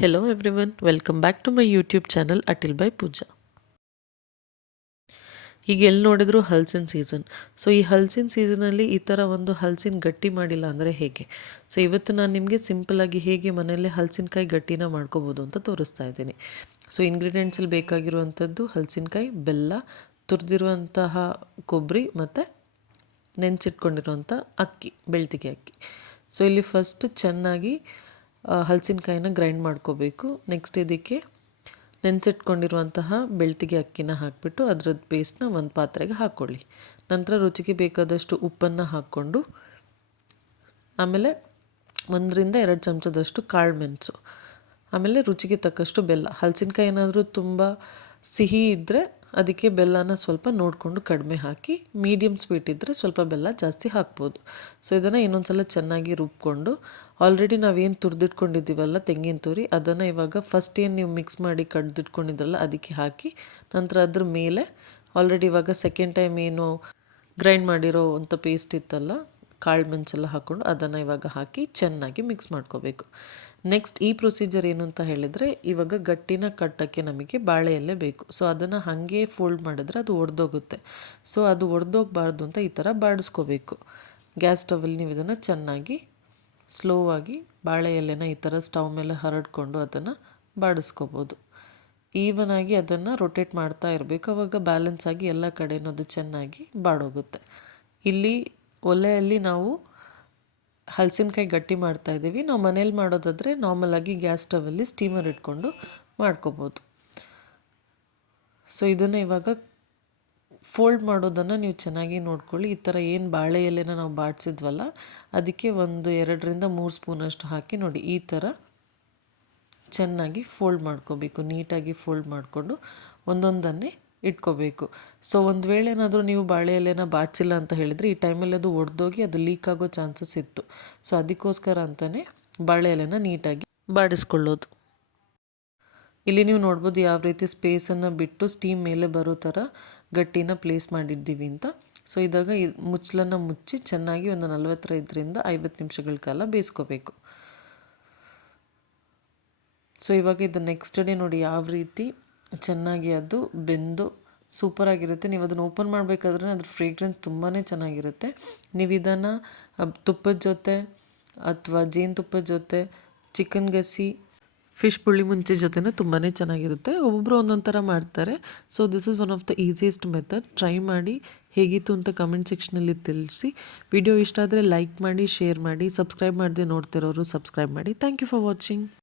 Hello everyone, welcome back to my YouTube channel Atil by Pooja. ಈಗ ಎಲ್ಲಿ ನೋಡಿದ್ರು ಹಲಸಿನ ಸೀಸನ್. ಸೊ ಈ ಹಲಸಿನ ಸೀಸನಲ್ಲಿ ಈ ಥರ ಒಂದು ಹಲಸಿನ ಗಟ್ಟಿ ಮಾಡಿಲ್ಲ ಅಂದರೆ ಹೇಗೆ? ಸೊ ಇವತ್ತು ನಾನು ನಿಮಗೆ ಸಿಂಪಲ್ಲಾಗಿ ಹೇಗೆ ಮನೆಯಲ್ಲೇ ಹಲಸಿನಕಾಯಿ ಗಟ್ಟಿನ ಮಾಡ್ಕೋಬೋದು ಅಂತ ತೋರಿಸ್ತಾ ಇದ್ದೀನಿ. ಸೊ ಇಂಗ್ರೀಡಿಯೆಂಟ್ಸಲ್ಲಿ ಬೇಕಾಗಿರುವಂಥದ್ದು ಹಲಸಿನಕಾಯಿ, ಬೆಲ್ಲ, ತುರಿದಿರುವಂತಹ ಕೊಬ್ಬರಿ ಮತ್ತು ನೆನೆಸಿಟ್ಕೊಂಡಿರುವಂಥ ಅಕ್ಕಿ, ಬೆಳ್ತಿಗೆ ಅಕ್ಕಿ. ಸೊ ಇಲ್ಲಿ ಫಸ್ಟ್ ಚೆನ್ನಾಗಿ ಹಲಸಿನಕಾಯಿನ ಗ್ರೈಂಡ್ ಮಾಡ್ಕೋಬೇಕು. ನೆಕ್ಸ್ಟ್ ಇದಕ್ಕೆ ನೆನೆಸಿಟ್ಕೊಂಡಿರುವಂತಹ ಬೆಳ್ತಿಗೆ ಅಕ್ಕಿನ ಹಾಕಿಬಿಟ್ಟು ಅದರದ್ದು ಪೇಸ್ಟ್ನ ಒಂದು ಪಾತ್ರೆಗೆ ಹಾಕ್ಕೊಳ್ಳಿ. ನಂತರ ರುಚಿಗೆ ಬೇಕಾದಷ್ಟು ಉಪ್ಪನ್ನು ಹಾಕ್ಕೊಂಡು ಆಮೇಲೆ 1-2 ಚಮಚದಷ್ಟು ಕಾಳು ಮೆಣಸು, ಆಮೇಲೆ ರುಚಿಗೆ ತಕ್ಕಷ್ಟು ಬೆಲ್ಲ. ಹಲಸಿನಕಾಯಿ ಏನಾದರೂ ತುಂಬ ಸಿಹಿ ಇದ್ದರೆ ಅದಕ್ಕೆ ಬೆಲ್ಲನ ಸ್ವಲ್ಪ ನೋಡಿಕೊಂಡು ಕಡಿಮೆ ಹಾಕಿ, ಮೀಡಿಯಮ್ ಸ್ವೀಟ್ ಇದ್ದರೆ ಸ್ವಲ್ಪ ಬೆಲ್ಲ ಜಾಸ್ತಿ ಹಾಕ್ಬೋದು. ಸೊ ಇದನ್ನು ಇನ್ನೊಂದು ಸಲ ಚೆನ್ನಾಗಿ ರುಬ್ಕೊಂಡು ಆಲ್ರೆಡಿ ನಾವೇನು ತುರಿದಿಟ್ಕೊಂಡಿದ್ದೀವಲ್ಲ ತೆಂಗಿನ ತುರಿ, ಅದನ್ನು ಇವಾಗ ಫಸ್ಟ್ ಏನು ನೀವು ಮಿಕ್ಸ್ ಮಾಡಿ ಕಡ್ದಿಟ್ಕೊಂಡಿದ್ರಲ್ಲ ಅದಕ್ಕೆ ಹಾಕಿ, ನಂತರ ಅದ್ರ ಮೇಲೆ ಆಲ್ರೆಡಿ ಇವಾಗ ಸೆಕೆಂಡ್ ಟೈಮ್ ಏನು ಗ್ರೈಂಡ್ ಮಾಡಿರೋ ಅಂಥ ಪೇಸ್ಟ್ ಇತ್ತಲ್ಲ, ಕಾಳು ಮೆಣಸೆಲ್ಲ ಹಾಕ್ಕೊಂಡು ಅದನ್ನು ಇವಾಗ ಹಾಕಿ ಚೆನ್ನಾಗಿ ಮಿಕ್ಸ್ ಮಾಡ್ಕೋಬೇಕು. ನೆಕ್ಸ್ಟ್ ಈ ಪ್ರೊಸೀಜರ್ ಏನು ಅಂತ ಹೇಳಿದರೆ, ಇವಾಗ ಗಟ್ಟಿನ ಕಟ್ಟೋಕ್ಕೆ ನಮಗೆ ಬಾಳೆ ಎಲೆ ಬೇಕು. ಸೊ ಅದನ್ನು ಹಾಗೆ ಫೋಲ್ಡ್ ಮಾಡಿದ್ರೆ ಅದು ಒಡೆದೋಗುತ್ತೆ. ಸೊ ಅದು ಒಡೆದೋಗಬಾರ್ದು ಅಂತ ಈ ಥರ ಬಾಡಿಸ್ಕೋಬೇಕು. ಗ್ಯಾಸ್ ಸ್ಟವಲ್ಲಿ ನೀವು ಇದನ್ನು ಚೆನ್ನಾಗಿ ಸ್ಲೋ ಆಗಿ ಬಾಳೆ ಎಲೆನ ಈ ಥರ ಸ್ಟವ್ ಮೇಲೆ ಹರಡ್ಕೊಂಡು ಅದನ್ನು ಬಾಡಿಸ್ಕೋಬೋದು. ಈವನ್ ಆಗಿ ಅದನ್ನು ರೊಟೇಟ್ ಮಾಡ್ತಾ ಇರಬೇಕು. ಆವಾಗ ಬ್ಯಾಲೆನ್ಸ್ ಆಗಿ ಎಲ್ಲ ಕಡೆನೂ ಅದು ಚೆನ್ನಾಗಿ ಬಾಡೋಗುತ್ತೆ. ಇಲ್ಲಿ ಒಲೆಯಲ್ಲಿ ನಾವು ಹಲಸಿನಕಾಯಿ ಗಟ್ಟಿ ಮಾಡ್ತಾಯಿದ್ದೀವಿ. ನಾವು ಮನೇಲಿ ಮಾಡೋದಾದರೆ ನಾರ್ಮಲಾಗಿ ಗ್ಯಾಸ್ ಸ್ಟವಲ್ಲಿ ಸ್ಟೀಮರ್ ಇಟ್ಕೊಂಡು ಮಾಡ್ಕೋಬೋದು. ಸೊ ಇದನ್ನು ಇವಾಗ ಫೋಲ್ಡ್ ಮಾಡೋದನ್ನು ನೀವು ಚೆನ್ನಾಗಿ ನೋಡ್ಕೊಳ್ಳಿ. ಈ ಥರ ಏನು ಬಾಳೆ ಎಲೆನ ನಾವು ಬಾಡಿಸಿದ್ವಲ್ಲ ಅದಕ್ಕೆ 2-3 ಸ್ಪೂನಷ್ಟು ಹಾಕಿ ನೋಡಿ, ಈ ಥರ ಚೆನ್ನಾಗಿ ಫೋಲ್ಡ್ ಮಾಡ್ಕೋಬೇಕು. ನೀಟಾಗಿ ಫೋಲ್ಡ್ ಮಾಡಿಕೊಂಡು ಒಂದೊಂದನ್ನೇ ಇಟ್ಕೋಬೇಕು. ಸೊ ಒಂದು ವೇಳೆ ಏನಾದರೂ ನೀವು ಬಾಳೆ ಎಲೆನ ಬಾಡಿಸಿಲ್ಲ ಅಂತ ಹೇಳಿದರೆ ಈ ಟೈಮಲ್ಲಿ ಅದು ಒಡೆದೋಗಿ ಅದು ಲೀಕ್ ಆಗೋ ಚಾನ್ಸಸ್ ಇತ್ತು. ಸೊ ಅದಕ್ಕೋಸ್ಕರ ಅಂತಲೇ ಬಾಳೆ ಎಲೆನ ನೀಟಾಗಿ ಬಾಡಿಸ್ಕೊಳ್ಳೋದು. ಇಲ್ಲಿ ನೀವು ನೋಡ್ಬೋದು ಯಾವ ರೀತಿ ಸ್ಪೇಸನ್ನು ಬಿಟ್ಟು ಸ್ಟೀಮ್ ಮೇಲೆ ಬರೋ ಥರ ಗಟ್ಟಿನ ಪ್ಲೇಸ್ ಮಾಡಿದ್ದೀವಿ ಅಂತ. ಸೊ ಇದಾಗ ಮುಚ್ಚಲನ್ನು ಮುಚ್ಚಿ ಚೆನ್ನಾಗಿ ಒಂದು 45-50 ನಿಮಿಷಗಳ ಕಾಲ ಬೇಯಿಸ್ಕೋಬೇಕು. ಸೊ ಇವಾಗ ಇದು ನೆಕ್ಸ್ಟ್ ಡೇ ನೋಡಿ ಯಾವ ರೀತಿ ಚೆನ್ನಾಗಿ ಅದು ಬೆಂದು ಸೂಪರಾಗಿರುತ್ತೆ. ನೀವು ಅದನ್ನು ಓಪನ್ ಮಾಡಬೇಕಾದ್ರೆ ಅದ್ರ ಫ್ರೇಗ್ರೆನ್ಸ್ ತುಂಬಾ ಚೆನ್ನಾಗಿರುತ್ತೆ. ನೀವು ಇದನ್ನು ತುಪ್ಪದ ಜೊತೆ ಅಥವಾ ಜೇನುತುಪ್ಪದ ಜೊತೆ, ಚಿಕನ್ ಗಸಿ, ಫಿಶ್ ಪುಳಿ ಮುಂಚೆ ಜೊತೆನೂ ತುಂಬಾ ಚೆನ್ನಾಗಿರುತ್ತೆ. ಒಬ್ಬೊಬ್ಬರು ಒಂದೊಂದು ಥರ ಮಾಡ್ತಾರೆ. So this is one of the easiest method. Try ಮಾಡಿ, ಹೇಗಿತ್ತು ಅಂತ ಕಮೆಂಟ್ ಸೆಕ್ಷನಲ್ಲಿ ತಿಳಿಸಿ. ವಿಡಿಯೋ ಇಷ್ಟ ಆದರೆ ಲೈಕ್ ಮಾಡಿ, ಶೇರ್ ಮಾಡಿ, ಸಬ್ಸ್ಕ್ರೈಬ್ ಮಾಡದೆ ನೋಡ್ತಿರೋರು ಸಬ್ಸ್ಕ್ರೈಬ್ ಮಾಡಿ. Thank you for watching.